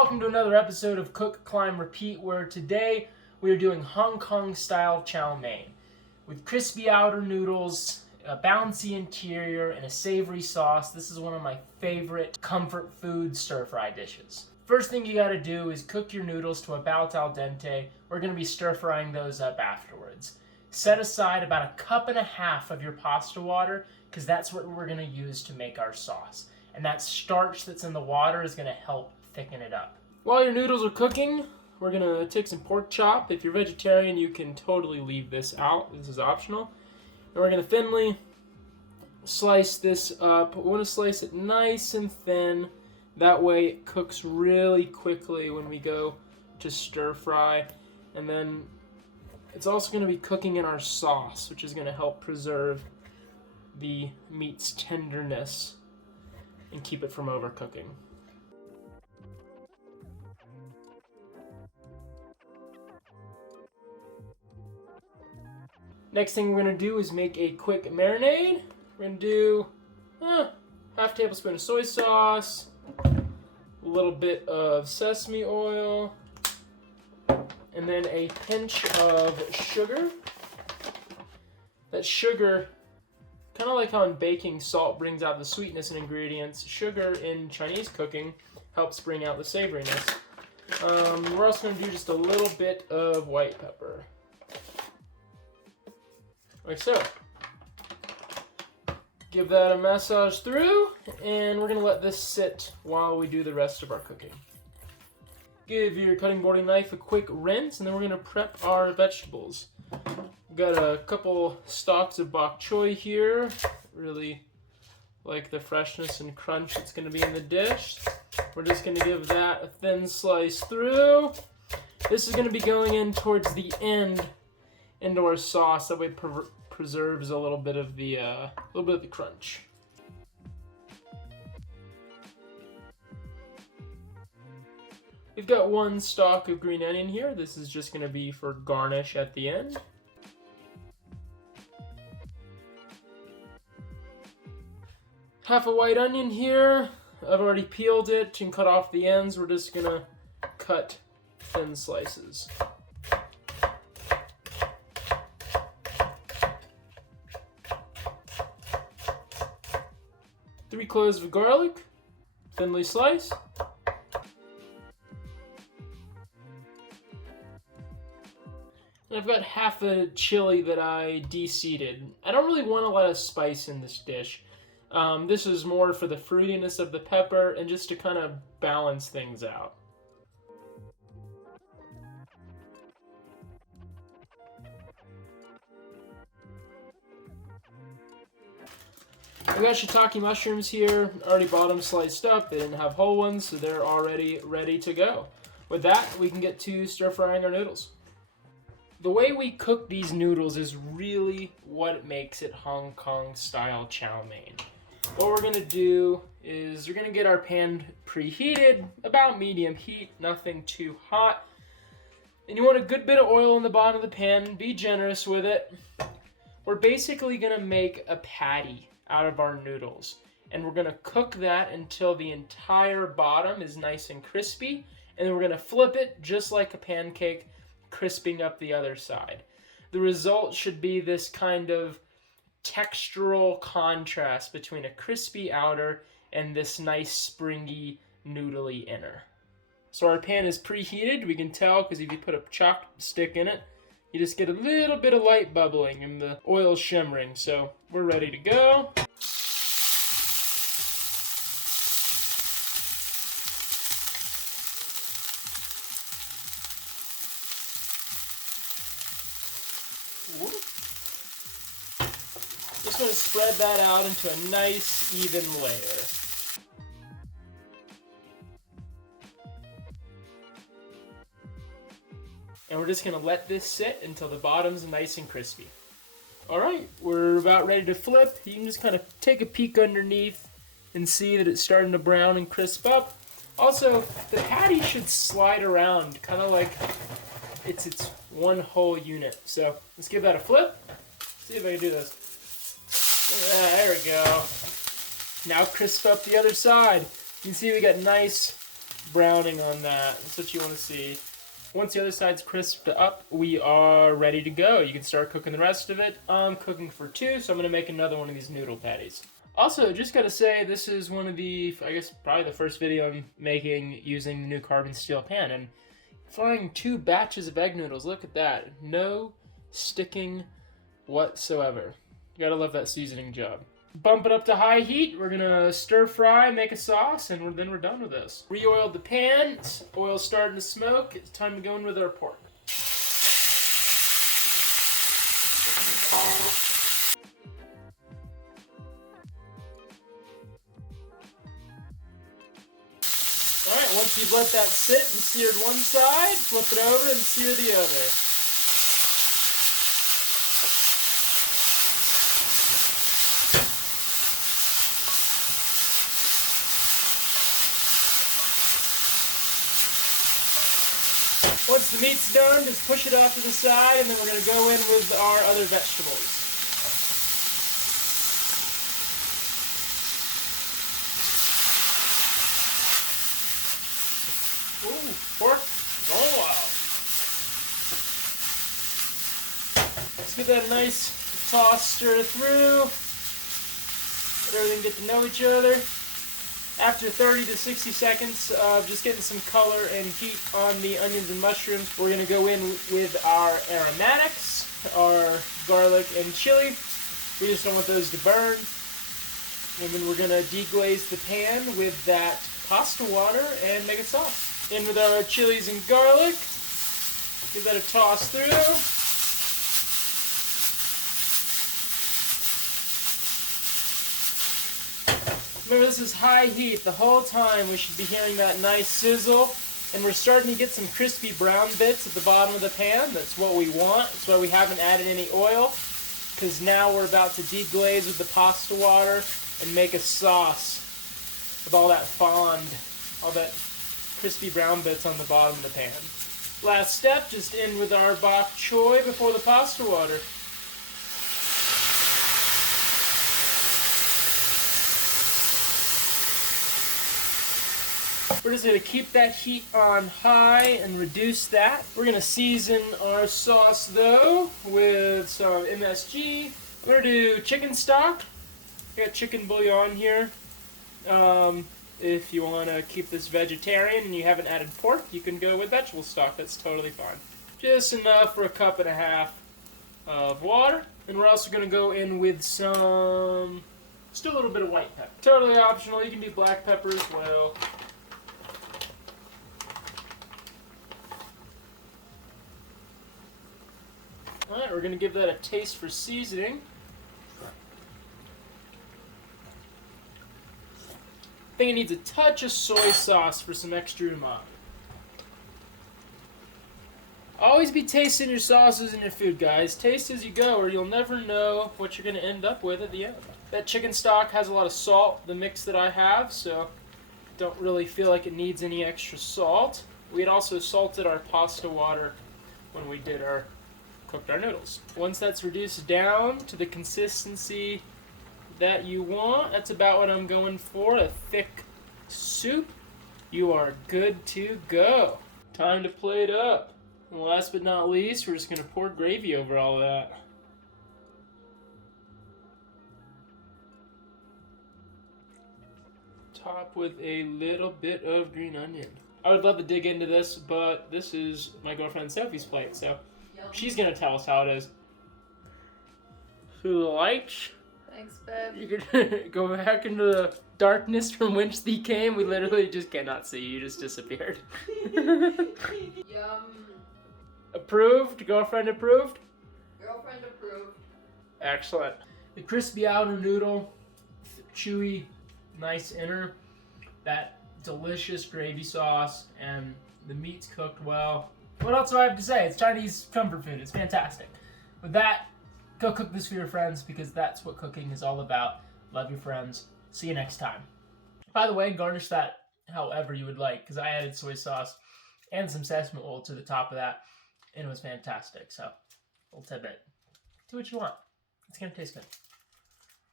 welcome to another episode of Cook, Climb, Repeat, where today we are doing Hong Kong Style Chow Mein with crispy outer noodles, a bouncy interior, and a savory sauce. This is one of my favorite comfort food stir-fry dishes. First thing you gotta do is cook your noodles to about al dente. We're gonna be stir-frying those up afterwards. Set aside about a cup and a half of your pasta water because that's what we're gonna use to make our sauce. And that starch that's in the water is gonna help thicken it up. While your noodles are cooking, we're gonna take some pork chop. If you're vegetarian, you can totally leave this out. This is optional. And we're gonna thinly slice this up. We wanna slice it nice and thin. That way it cooks really quickly when we go to stir fry. And then it's also gonna be cooking in our sauce, which is gonna help preserve the meat's tenderness and keep it from overcooking. Next thing we're going to do is make a quick marinade. We're going to do half tablespoon of soy sauce, a little bit of sesame oil, and then a pinch of sugar. That sugar, kind of like how in baking salt brings out the sweetness in ingredients, sugar in Chinese cooking helps bring out the savoriness. We're also going to do just a little bit of white pepper. Like so. Give that a massage through, and we're going to let this sit while we do the rest of our cooking. Give your cutting boarding knife a quick rinse, and then we're going to prep our vegetables. We've got a couple stalks of bok choy here. Really like the freshness and crunch that's going to be in the dish. We're just going to give that a thin slice through. This is going to be going in towards the end into our sauce. That way preserves a little bit of the crunch. We've got one stalk of green onion here. This is just going to be for garnish at the end. Half a white onion here. I've already peeled it and cut off the ends. We're just going to cut thin slices. 3 cloves of garlic, thinly sliced. And I've got half a chili that I de-seeded. I don't really want a lot of spice in this dish. This is more for the fruitiness of the pepper and just to kind of balance things out. We got shiitake mushrooms here. Already bought them sliced up. They didn't have whole ones, so they're already ready to go. With that, we can get to stir frying our noodles. The way we cook these noodles is really what makes it Hong Kong style chow mein. What we're gonna do is we're gonna get our pan preheated, about medium heat, nothing too hot. And you want a good bit of oil in the bottom of the pan. Be generous with it. We're basically gonna make a patty out of our noodles, and we're gonna cook that until the entire bottom is nice and crispy, and then we're gonna flip it just like a pancake, crisping up the other side. The result should be this kind of textural contrast between a crispy outer and this nice springy noodly inner. So our pan is preheated. We can tell because if you put a chopstick in it, you just get a little bit of light bubbling and the oil shimmering. So we're ready to go. Just going to spread that out into a nice even layer. And we're just going to let this sit until the bottom's nice and crispy. Alright, we're about ready to flip. You can just kind of take a peek underneath and see that it's starting to brown and crisp up. Also, the patty should slide around, kind of like it's one whole unit. So let's give that a flip. See if I can do this. There we go. Now crisp up the other side. You can see we got nice browning on that. That's what you want to see. Once the other side's crisped up, we are ready to go. You can start cooking the rest of it. I'm cooking for 2, so I'm going to make another one of these noodle patties. Also, just gotta say, this is one of the, I guess, probably the first video I'm making using the new carbon steel pan, and frying 2 batches of egg noodles. Look at that. No sticking whatsoever. You gotta love that seasoning job. Bump it up to high heat. We're gonna stir fry, make a sauce, and then we're done with this. Re-oiled the pan. Oil's starting to smoke. It's time to go in with our pork. Alright, once you've let that sit and seared one side, flip it over and sear the other. Once the meat's done, just push it off to the side, and then we're going to go in with our other vegetables. Ooh, pork going wild. Let's give that a nice toss, stir through. Let everything get to know each other. After 30 to 60 seconds of just getting some color and heat on the onions and mushrooms, we're going to go in with our aromatics, our garlic and chili. We just don't want those to burn. And then we're going to deglaze the pan with that pasta water and make a sauce. In with our chilies and garlic. Give that a toss through. Remember, this is high heat the whole time. We should be hearing that nice sizzle. And we're starting to get some crispy brown bits at the bottom of the pan. That's what we want. That's why we haven't added any oil. Because now we're about to deglaze with the pasta water and make a sauce with all that fond, all that crispy brown bits on the bottom of the pan. Last step, just in with our bok choy before the pasta water. We're just going to keep that heat on high and reduce that. We're going to season our sauce, though, with some MSG. We're going to do chicken stock. I got chicken bouillon here. If you want to keep this vegetarian and you haven't added pork, you can go with vegetable stock. That's totally fine. Just enough for a 1.5 cups of water. And we're also going to go in with some, just a little bit of white pepper. Totally optional. You can do black pepper as well. Alright, we're going to give that a taste for seasoning. I think it needs a touch of soy sauce for some extra umami. Always be tasting your sauces in your food, guys. Taste as you go, or you'll never know what you're going to end up with at the end. That chicken stock has a lot of salt, the mix that I have, so don't really feel like it needs any extra salt. We had also salted our pasta water when we cooked our noodles. Once that's reduced down to the consistency that you want, that's about what I'm going for, a thick soup, you are good to go. Time to plate up. And last but not least, we're just going to pour gravy over all of that. Top with a little bit of green onion. I would love to dig into this, but this is my girlfriend Sophie's plate, so she's going to tell us how it is. Through the lights. Thanks, babe. You could go back into the darkness from whence thee came. We literally just cannot see you. You just disappeared. Yum. Approved? Girlfriend approved? Girlfriend approved. Excellent. The crispy outer noodle, chewy, nice inner, that delicious gravy sauce, and the meat's cooked well. What else do I have to say? It's Chinese comfort food. It's fantastic. With that, go cook this for your friends, because that's what cooking is all about. Love your friends. See you next time. By the way, garnish that however you would like, because I added soy sauce and some sesame oil to the top of that, and it was fantastic. So, a little tidbit. Do what you want. It's going to taste good.